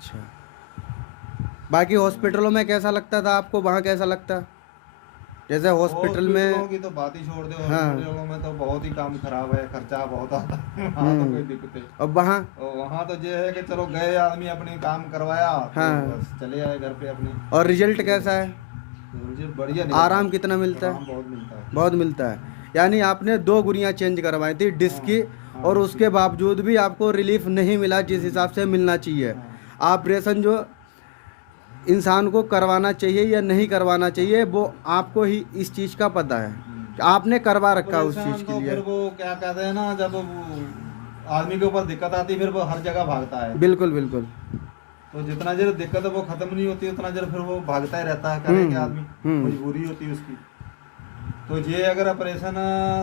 अच्छा। बाकी हॉस्पिटलों में कैसा लगता था आपको, वहाँ कैसा लगता? जैसे हॉस्पिटल हॉस्पिटलों में। की तो बात ही छोड़ दो। हाँ। हॉस्पिटलों में तो बहुत ही काम खराब है, खर्चा बहुत आता है। वहाँ तो कोई दिक्कत नहीं। और वहाँ। और वहाँ तो ये है कि चलो गए आदमी अपने काम करवाया तो हाँ। बस चले आए घर पे अपने। और रिजल्ट कैसा है? मुझे बढ़िया निकलता आराम कितना है, मिलता आराम है? बहुत मिलता है। बहुत मिलता है। यानी आपने 2 गुड़ियाँ चेंज करवाई थी डिस्क हाँ की, हाँ और डिस्ट्रिक्ट। उसके बावजूद भी आपको रिलीफ नहीं मिला जिस हिसाब से मिलना चाहिए। हाँ ऑपरेशन जो इंसान को करवाना चाहिए या नहीं करवाना चाहिए, वो आपको ही इस चीज़ का पता है कि आपने करवा रखा है उस चीज़ ऑपरेशन के तो फिर लिए। वो क्या कहते हैं ना, जब वो आदमी के ऊपर दिक्कत आती है फिर वो हर जगह भागता है। बिल्कुल बिल्कुल। तो जितना देर दिक्कत है वो खत्म नहीं होती उतना देर फिर वो भागता ही रहता है, करे क्या आदमी। हम्म। मजबूरी होती है उसकी। तो ये अगर ऑपरेशन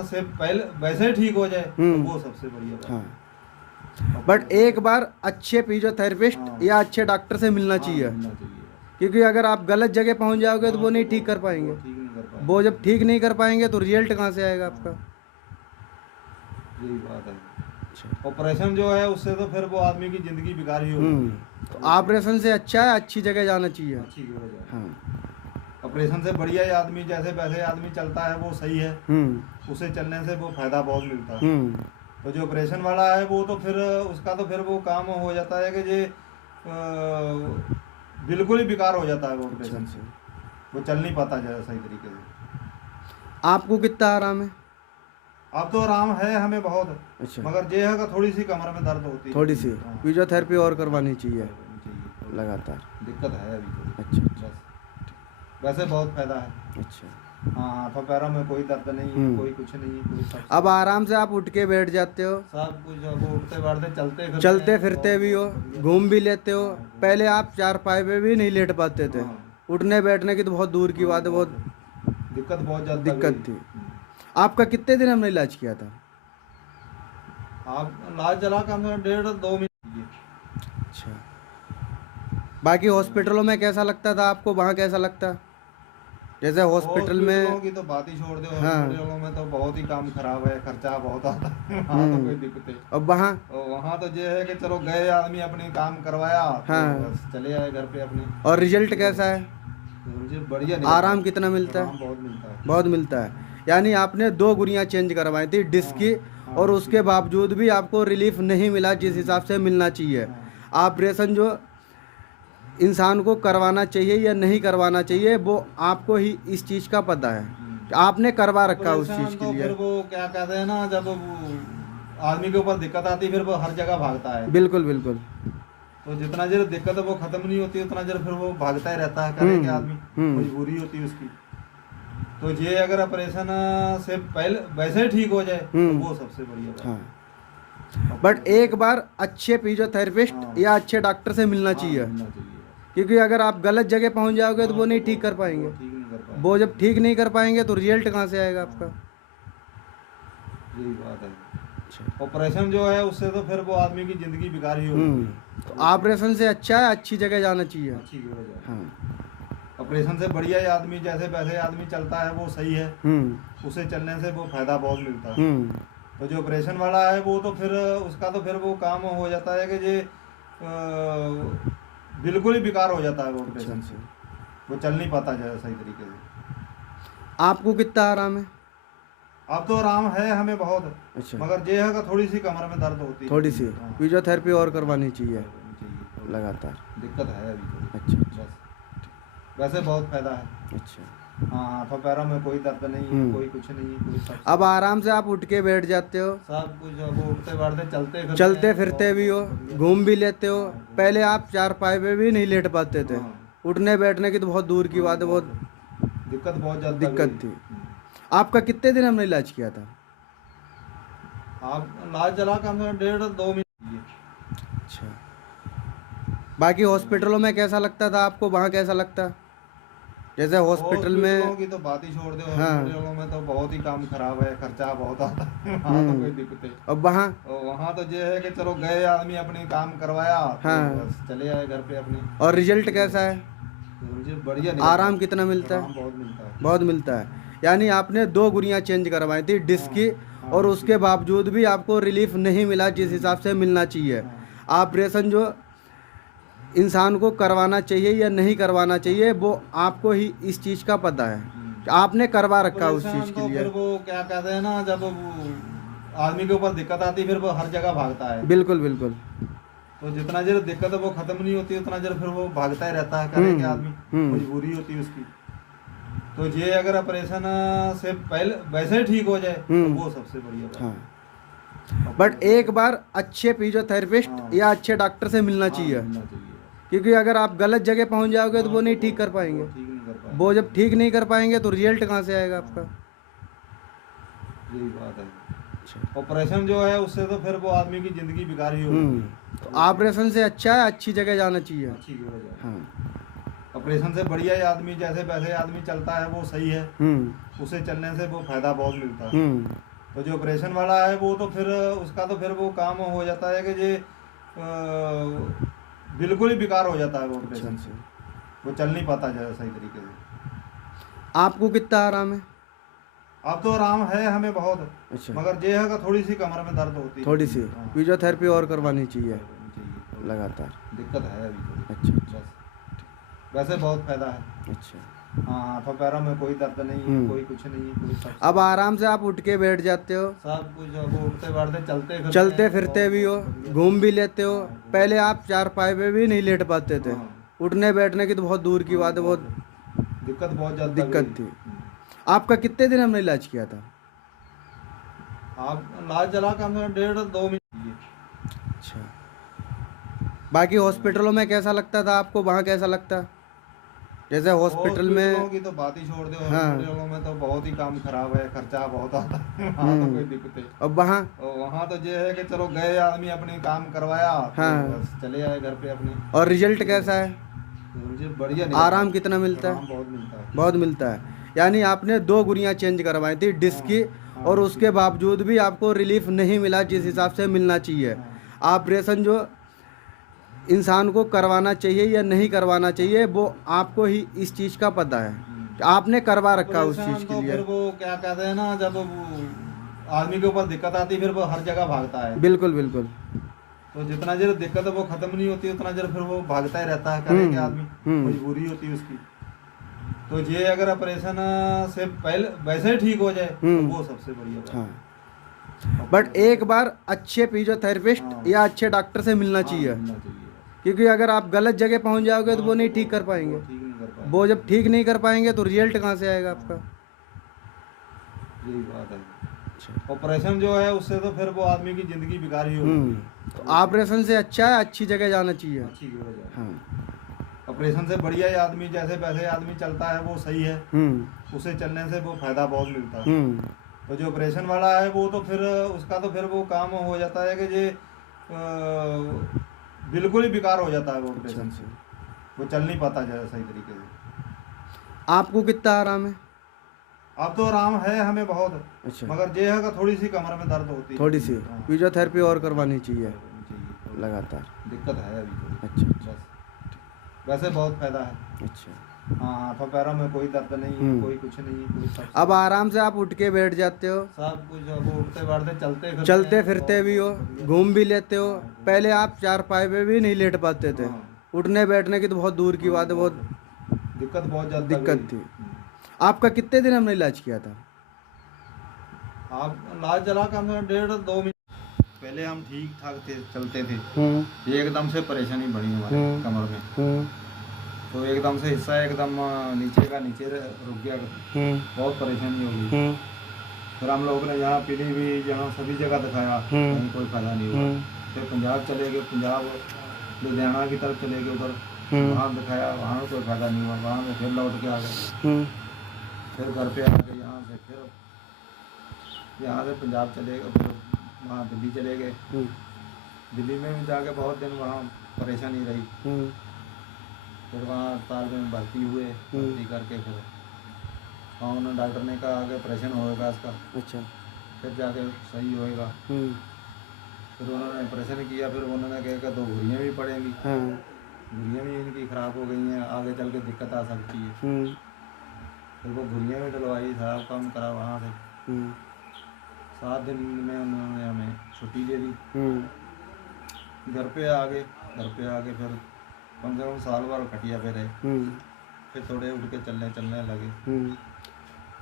से पहले वैसे ही ठीक हो जाए तो हम्म। वो सबसे बढ़िया बात हाँ। है। बट ऑपरेशन एक से। बार अच्छे फिजियोथेरेपिस्ट हाँ या अच्छे डॉक्टर से मिलना हाँ चाहिए। मिलना चाहिए। क्योंकि अगर आप गलत जगह पहुंच जाओगे तो हाँ वो तो नहीं ठीक कर वो पाएंगे। ठीक नहीं कर वो पाएंगे जब फिर। ठीक नहीं कर पाएंगे तो रिजल्ट कहाँ से आएगा हाँ आपका? यही बात है। अच्छा। ऑपरेशन जो है उससे तो फिर वो आदमी की जिंदगी बेकार ही हो जाती है। तो अब उससे ऑपरेशन से अच्छा है अच्छी जगह जाना चाहिए। अच्छी हो जाए। हाँ। ऑपरेशन से बढ़िया ही आदमी जैसे वैसे आदमी चलता है वो सही है। उसे चलने से वो फायदा बहुत मिलता है। हम्म। तो जो ऑपरेशन वाला है वो तो फिर उसका तो फिर वो काम हो जाता है कि ये बिल्कुल ही बेकार हो जाता है वो अच्छा ऑपरेशन से। अच्छा। वो चल नहीं पाता जैसे सही तरीके से। आपको कितना आराम है? अब तो आराम है हमें बहुत। अच्छा। मगर ये है कि थोड़ी सी कमर में दर्द होती थोड़ी रहती सी है। हाँ फिजियोथेरेपी और करवानी चाहिए करनी चाहिए थोड़ी। लगातार। दिक्कत है अभी थोड़ी। अच्छा अच्छा। बस वैसे बहुत फायदा है। अच्छा। हाँ हाथों पैरों में कोई दर्द नहीं है, कोई कुछ नहीं है, कोई सब अब सही। आराम से आप उठ के बैठ जाते हो, सब कुछ अब वो उठते बैठते चलते फिरते चलते हैं फिरते बहुत भी हो, बहुत बढ़िया। घूम भी लेते हो। हाँ पहले आप चारपाई पे भी नहीं लेट पाते थे। हाँ उठने बैठने की तो बहुत दूर की हाँ बात है, बहुत बहुत दिक्कत बहुत ज़्यादा भी। दिक्कत थी। आपका कितने दिन हमने इलाज किया था? आप लाज चला कम से कम 1.5 2 महीने। अच्छा। बाकी हॉस्पिटलों में कैसा लगता था आपको, वहाँ कैसा लगता? जैसे हॉस्पिटल हॉस्पिटलों में। की तो बात ही छोड़ दो। हाँ। हॉस्पिटलों में तो बहुत ही काम खराब है, खर्चा बहुत आता है। वहाँ तो कोई दिक्कत नहीं। और वहाँ। और वहाँ तो ये है कि चलो गए आदमी अपने काम करवाया तो हाँ। बस चले आए घर पे अपने। और रिजल्ट कैसा है? तो मुझे बढ़िया निकलता आराम कितना है, मिलता है? आराम बहुत मिलता है। बहुत मिलता है। यानी आपने 2 गुड़ियाँ चेंज करवाई थी डिस्क हाँ की, हाँ और उसके डिस्ट्रिक्ट। बावजूद भी आपको रिलीफ नहीं मिला जिस हिसाब से मिलना चाहिए। हाँ ऑपरेशन जो इंसान को करवाना चाहिए या नहीं करवाना चाहिए, वो आपको ही इस चीज़ का पता है कि आपने करवा रखा है उस चीज़ ऑपरेशन के तो फिर लिए। वो क्या कहते हैं ना, जब वो आदमी के ऊपर दिक्कत आती है फिर वो हर जगह भागता है। बिल्कुल बिल्कुल। तो जितना देर दिक्कत है वो खत्म नहीं होती उतना देर फिर वो भागता ही रहता है, करे क्या आदमी। मजबूरी होती है उसकी। तो ये अगर ऑपरेशन से पहले वैसे ही ठीक हो जाए तो वो सबसे बढ़िया बात हाँ। है। बट ऑपरेशन एक से। बार अच्छे फिजियोथेरेपिस्ट हाँ या अच्छे डॉक्टर से मिलना हाँ चाहिए। मिलना चाहिए। क्योंकि अगर आप गलत जगह पहुंच जाओगे तो हाँ वो तो नहीं ठीक कर वो पाएंगे। ठीक नहीं कर वो पाएंगे जब ठीक नहीं कर पाएंगे तो रिजल्ट कहाँ से आएगा हाँ आपका? यही बात है। अच्छा। ऑपरेशन जो है उससे तो फिर वो आदमी की जिंदगी बेकार ही हो जाती है। तो अब उससे ऑपरेशन से अच्छा है अच्छी जगह जाना चाहिए। अच्छी हो जाए। हाँ। ऑपरेशन से बढ़िया ही आदमी जैसे वैसे आदमी चलता है वो सही है। उसे चलने से वो फायदा बहुत मिलता है। तो जो ऑपरेशन वाला है वो तो फिर उसका तो फिर वो काम हो जाता है कि ये बिल्कुल ही बेकार हो जाता है वो अच्छा ऑपरेशन से। अच्छा। वो चल नहीं पाता जैसे सही तरीके से। आपको कितना आराम है? अब तो आराम है हमें बहुत। अच्छा। मगर ये है कि थोड़ी सी कमर में दर्द होती थोड़ी रहती सी है। हाँ फिजियोथेरेपी और करवानी चाहिए करनी चाहिए थोड़ी। लगातार। दिक्कत है अभी थोड़ी। अच्छा अच्छा। बस वैसे बहुत फायदा है। अच्छा। हाँ हाथों पैरों में कोई दर्द नहीं है, कोई कुछ नहीं है, कोई सब अब सही। आराम से आप उठ के बैठ जाते हो, सब कुछ अब वो उठते बैठते चलते फिरते चलते हैं फिरते बहुत भी हो, बहुत बढ़िया। घूम भी लेते हो। हाँ घूम पहले लेते आप चारपाई पे भी नहीं लेट पाते थे। हाँ उठने बैठने की तो बहुत दूर की हाँ बात है, बहुत बहुत दिक्कत बहुत ज़्यादा भी। दिक्कत थी। आपका कितने दिन हमने इलाज किया था? आप लाज चला कम से कम 1.5 2 महीने। अच्छा। बाकी हॉस्पिटलों में कैसा लगता था आपको, वहाँ कैसा लगता? जैसे हॉस्पिटल हॉस्पिटलों में। की तो बात ही छोड़ दो। हाँ। हॉस्पिटलों में तो बहुत ही काम खराब है, खर्चा बहुत आता है। वहाँ तो कोई दिक्कत नहीं। और वहाँ। और वहाँ तो ये है कि चलो गए आदमी अपने काम करवाया तो हाँ। बस चले आए घर पे अपने। और रिजल्ट कैसा है? तो मुझे बढ़िया निकलता आराम है, कितना मिलता आराम है? बहुत मिलता है। बहुत मिलता है। यानी आपने 2 गुड़ियाँ चेंज करवाई थी डिस्क हाँ की, हाँ और उसके डिस्ट्रिक्ट। बावजूद भी आपको रिलीफ नहीं मिला जिस हिसाब से मिलना चाहिए। हाँ ऑपरेशन जो इंसान को करवाना चाहिए या नहीं करवाना चाहिए, वो आपको ही इस चीज़ का पता है कि आपने करवा रखा है उस ऑपरेशन चीज़ के तो लिए। फिर वो क्या कहते हैं ना, जब आदमी के ऊपर दिक्कत आती है फिर वो हर जगह भागता है। बिल्कुल बिल्कुल। तो जितना देर दिक्कत है वो खत्म नहीं होती उतना देर फिर वो भागता ही रहता है, करे कि आदमी मजबूरी होती है उसकी। तो ये अगर ऑपरेशन से पहले वैसे ही ठीक हो जाए तो वो सबसे बढ़िया बात है। हाँ, बट एक बार अच्छे फिजियोथेरेपिस्ट हाँ। या अच्छे डॉक्टर से मिलना चाहिए, मिलना चाहिए। क्योंकि अगर आप गलत जगह पहुंच जाओगे तो हाँ, वो नहीं तो ठीक कर वो पाएंगे। ठीक नहीं कर पाएंगे। वो जब ठीक नहीं कर पाएंगे तो रिजल्ट कहाँ से आएगा आपका। यही बात है। अच्छा। ऑपरेशन जो है उससे तो फिर वो आदमी की जिंदगी बेकार ही हो जाती है। तो ऑपरेशन से अच्छा है अच्छी जगह जाना चाहिए। अच्छी हो जाए। हाँ। ऑपरेशन से बढ़िया ही आदमी जैसे वैसे आदमी चलता है वो सही है, उसे चलने से वो फायदा बहुत मिलता है। तो जो ऑपरेशन वाला है वो तो फिर उसका तो फिर वो काम हो जाता है कि ये बिल्कुल ही बेकार हो जाता है वो ऑपरेशन से, वो चल नहीं पाता जैसे सही तरीके से। आपको कितना आराम है। अब तो आराम है हमें बहुत, अच्छा। मगर ये है कि थोड़ी सी कमर में दर्द होती है थोड़ी सी हाँ। फिजियोथेरेपी और करवानी चाहिए चाहिए। लगातार। दिक्कत है अभी थोड़ी। अच्छा। बस वैसे बहुत फायदा है। अच्छा। हाँ, हाथों पैरों में कोई दर्द नहीं है, कोई कुछ नहीं है, कोई सब अब आराम से आप उठ के बैठ जाते हो, सब कुछ। अब उठते बैठते चलते फिरते भी हो, घूम भी लेते हो। पहले आप चारपाई पे भी नहीं लेट पाते थे। हाँ। उठने बैठने की तो बहुत दूर की बात है, बहुत दिक्कत बहुत ज्यादा दिक्कत थी। आपका कितने दिन हमने इलाज किया था। आप इलाज चला कम से कम 1.5-2 महीने। अच्छा। बाकी हॉस्पिटलों में कैसा लगता था आपको, वहाँ कैसा लगता। जैसे हॉस्पिटल में हॉस्पिटलों की तो बात ही छोड़ दो। हाँ। हॉस्पिटलों में तो बहुत ही काम खराब है, खर्चा बहुत आता है। वहाँ तो कोई दिक्कत है। अब वहाँ और वहाँ तो ये है कि चलो गए आदमी अपने काम करवाया हाँ। तो बस चले आए घर पे अपने। और रिजल्ट कैसा है, तो मुझे बढ़िया निकलता आराम है। कितना मिलता आराम है। बहुत मिलता है। बहुत मिलता है। यानी आपने 2 गुड़ियाँ चेंज करवाई थी डिस्क की, हाँ, और उसके बावजूद भी आपको रिलीफ नहीं मिला जिस हिसाब से मिलना चाहिए। हाँ। ऑपरेशन जो इंसान को करवाना चाहिए या नहीं करवाना चाहिए, वो आपको ही इस चीज़ का पता है कि आपने करवा रखा है उस ऑपरेशन चीज़ के तो लिए। फिर वो क्या कहते हैं ना, जब आदमी के ऊपर दिक्कत आती है फिर वो हर जगह भागता है। बिल्कुल बिल्कुल। तो जितना देर दिक्कत है वो खत्म नहीं होती उतना देर फिर वो भागता ही रहता है, करे कि आदमी मजबूरी होती है उसकी। तो ये अगर ऑपरेशन से पहले वैसे ही ठीक हो जाए तो वो सबसे बढ़िया बात है। हाँ, बट एक बार अच्छे फिजियोथेरेपिस्ट या अच्छे डॉक्टर से मिलना चाहिए, मिलना चाहिए। क्योंकि अगर आप गलत जगह पहुंच जाओगे तो वो नहीं ठीक कर पाएंगे। ठीक नहीं कर पाएंगे। वो जब ठीक नहीं कर पाएंगे तो रिजल्ट कहाँ से आएगा आपका। यही बात है। ऑपरेशन जो है उससे तो फिर वो आदमी की जिंदगी बेकार ही हो जाती है। तो ऑपरेशन से अच्छा है अच्छी जगह जाना चाहिए। अच्छी हो जाए। हाँ। ऑपरेशन से बढ़िया ही आदमी जैसे वैसे आदमी चलता है वो सही है, उसे चलने से वो फायदा बहुत मिलता है। तो जो ऑपरेशन वाला है वो तो फिर उसका तो फिर वो काम हो जाता है कि ये बिल्कुल ही बेकार हो जाता है वो ऑपरेशन से, वो चल नहीं पाता जैसे सही तरीके से। आपको कितना आराम है। अब तो आराम है हमें बहुत, अच्छा। मगर ये है कि थोड़ी सी कमर में दर्द होती है थोड़ी सी हाँ। फिजियोथेरेपी और करवानी चाहिए चाहिए। लगातार। दिक्कत है अभी थोड़ी। अच्छा। बस वैसे बहुत फायदा है। अच्छा। हाँ, हाथों पैरों में कोई दर्द नहीं है, कोई कुछ नहीं है, कोई सब अब आराम से आप उठ के बैठ जाते हो, सब कुछ। अब उठते बैठते चलते फिरते भी हो, घूम भी लेते हो। पहले आप चारपाई पे भी नहीं लेट पाते थे। उठने बैठने की तो बहुत दूर की बात है, बहुत दिक्कत बहुत ज्यादा दिक्कत थी। आपका कितने दिन हमने इलाज किया था। आप इलाज चला कम से कम 1.5-2 महीने। पहले हम ठीक ठाक थे, चलते थे, एकदम से परेशानी बढ़ी हमारे कमर में। तो एकदम से हिस्सा एकदम नीचे का नीचे रुक गया, बहुत परेशानी हो गई। फिर हम लोगों ने यहाँ पीलीभीत यहाँ सभी जगह दिखाया, कहीं कोई फायदा नहीं हुआ। फिर पंजाब चले गए, पंजाब लुधियाना की तरफ चले गए, उधर वहाँ दिखाया, वहाँ कोई फायदा नहीं हुआ। वहाँ से फिर लौट के आ गए, फिर घर पे आ गए। यहाँ से फिर यहाँ से पंजाब चले गए, फिर वहाँ दिल्ली चले गए। दिल्ली में भी जाके बहुत दिन वहाँ परेशानी रही। फिर वहाँ अस्पताल में भर्ती हुए, भर्ती करके फिर वहाँ उन्होंने डॉक्टर ने कहा कि ऑपरेशन होएगा इसका। अच्छा। फिर जाके सही होएगा। फिर उन्होंने ऑपरेशन किया, फिर उन्होंने कहा कि 2 घुड़ियाँ भी पड़ेंगी। घुड़ियाँ भी इनकी ख़राब हो गई हैं, आगे चल के दिक्कत आ सकती है। फिर वो घुड़ियाँ भी डलवाई, सारा काम करा वहाँ से। 7 दिन में उन्होंने हमें छुट्टी दे दी। घर पे आ गए। घर पे आके फिर कम से कम साल भर खटिया पे रहे, फिर थोड़े उठ के चलने लगे।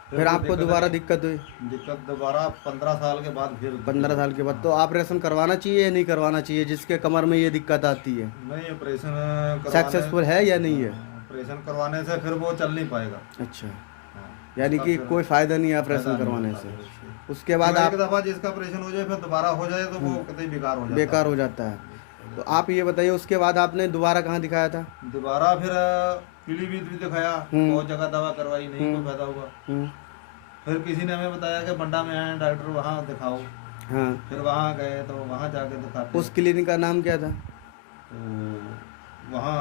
फिर आपको दोबारा दिक्कत हुई? दिक्कत दोबारा 15 साल के बाद, फिर 15 साल के बाद। तो ऑपरेशन करवाना चाहिए या नहीं करवाना चाहिए जिसके कमर में ये दिक्कत आती है? नहीं, ऑपरेशन सक्सेसफुल है या नहीं है? ऑपरेशन करवाने से फिर वो चल नहीं पाएगा। अच्छा, यानी कि कोई फायदा नहीं है ऑपरेशन करवाने से। उसके बाद आप एक दफा जिसका ऑपरेशन हो जाए फिर दोबारा हो जाए तो वो कतई बेकार हो जाता है। तो आप ये बताइए, उसके बाद आपने दोबारा कहाँ दिखाया था? दोबारा फिर पीलीभीत भी दिखाया, बहुत जगह दवा करवाई, नहीं कोई फायदा हुआ। फिर किसी ने हमें बताया कि बंडा में है डॉक्टर, वहाँ दिखाओ। हाँ, फिर वहाँ गए तो वहाँ जाके दिखाते। उस क्लिनिक का नाम क्या था? तो वहाँ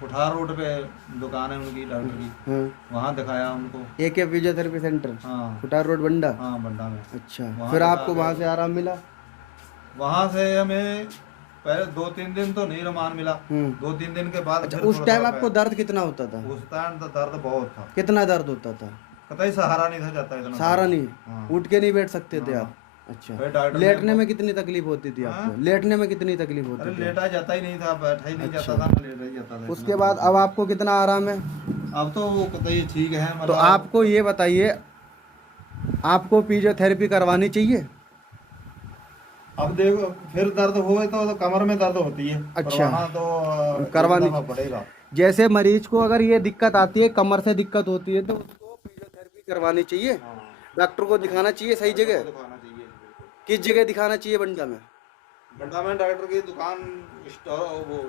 कुठार रोड पे दुकान है उनकी डॉक्टर की, हाँ, वहाँ दिखाया उनको। AK फिजियोथेरेपी सेंटर, हाँ, कुटार रोड, बंडा। हाँ, बंडा में। अच्छा, फिर आपको वहाँ से आराम मिला? वहाँ से हमें पहले 2-3 दिन तो नहीं रमान मिला। 2-3 दिन के बाद अच्छा, फिर उस थोड़ा टाइम थोड़ा आपको दर्द कितना होता था? उस टाइम तो दर्द बहुत था। कितना दर्द होता था? कतई सहारा नहीं था जाता इतना। सहारा नहीं? हाँ। उठ के नहीं बैठ सकते थे हाँ। आप? अच्छा, फिर डॉक्टर ने लेटने में कितनी तकलीफ होती थी आपको? लेटने में कितनी तकलीफ अरे होती थी? लेटा जाता ही नहीं था, बैठा ही नहीं जाता था, ना लेटा ही जाता था। उसके बाद अब आपको कितना आराम है? अब तो वो कतई ठीक है। तो आपको ये बताइए, आपको फिजियोथेरेपी करवानी चाहिए? अब देखो, फिर दर्द हुए तो कमर में दर्द होती है। अच्छा, तो करवानी पड़ेगा। जैसे मरीज को अगर ये दिक्कत आती है, कमर से दिक्कत होती है, तो उसको फिजियोथेरेपी करवानी चाहिए। डॉक्टर को दिखाना चाहिए सही जगह। दिखाना चाहिए। किस जगह दिखाना चाहिए? बंडा में? बंडा में डॉक्टर की दुकान स्टोर वो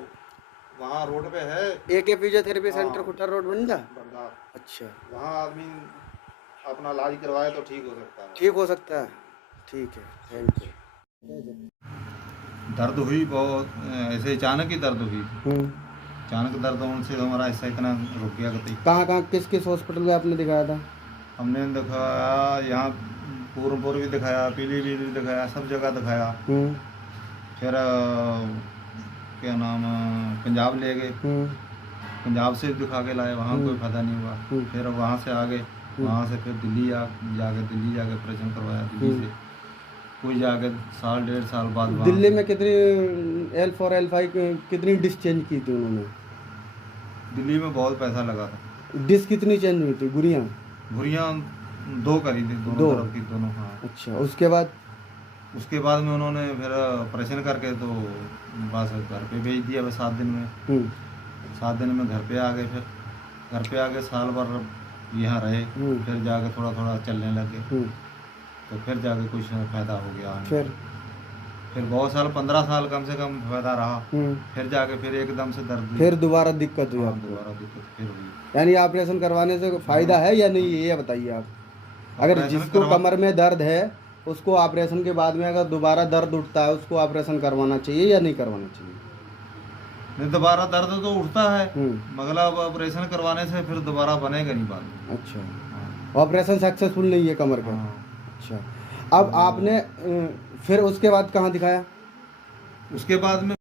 वहाँ रोड पे है, AK फिजियोथेरेपी सेंटर, कुटार रोड, बंडा। बंडा। अच्छा, वहाँ आदमी अपना इलाज करवाए तो ठीक हो सकता है। ठीक हो सकता है। ठीक है, थैंक यू। दर्द हुई बहुत, ऐसे अचानक ही दर्द हुई। अचानक दर्द होने से हमारा ऐसा इतना रुक गया कतई। कहाँ किस हॉस्पिटल में आपने दिखाया था? हमने दिखाया यहाँ पूर्णपुर भी दिखाया, पीलीभीत भी दिखाया, सब जगह दिखाया। फिर क्या नाम, पंजाब ले गए, पंजाब से दिखा के लाए, वहाँ कोई फायदा नहीं हुआ। फिर वहाँ से आ गए, वहाँ से फिर दिल्ली जाके ऑपरेशन करवाया। दिल्ली से कोई जाके 1.5 साल बाद दिल्ली में कितनी L4 L5 कितनी डिश चेंज की थी उन्होंने? दिल्ली में बहुत पैसा लगा था। डिश कितनी चेंज हुई थी? गुड़ियाँ 2 करी थी, दोनों तरफ की, दोनों। हाँ। अच्छा, उसके बाद में उन्होंने फिर ऑपरेशन करके तो बस घर पे भेज दिया। बस 7 दिन में 7 दिन में घर पे आ गए। फिर घर पे आके साल भर यहाँ रहे, फिर जाके थोड़ा थोड़ा चलने लगे। तो फिर जाके कुछ फायदा हो गया। फिर बहुत साल, 15 साल कम से कम फायदा रहा। फिर जाके फिर एकदम से दर्द, फिर दोबारा दिक्कत हुई आपको? दोबारा दिक्कत फिर हुई। यानी ऑपरेशन करवाने से फायदा है या नहीं, ये बताइए आप। अगर जिसको कमर में दर्द है उसको ऑपरेशन के बाद में अगर दोबारा दर्द उठता है, उसको ऑपरेशन करवाना चाहिए या नहीं करवाना चाहिए? नहीं, दोबारा दर्द तो उठता है, मगर अब ऑपरेशन करवाने से फिर दोबारा बनेगा नहीं बाद में। अच्छा, ऑपरेशन सक्सेसफुल नहीं है कमर का? अच्छा, अब आपने फिर उसके बाद कहाँ दिखाया? उसके बाद में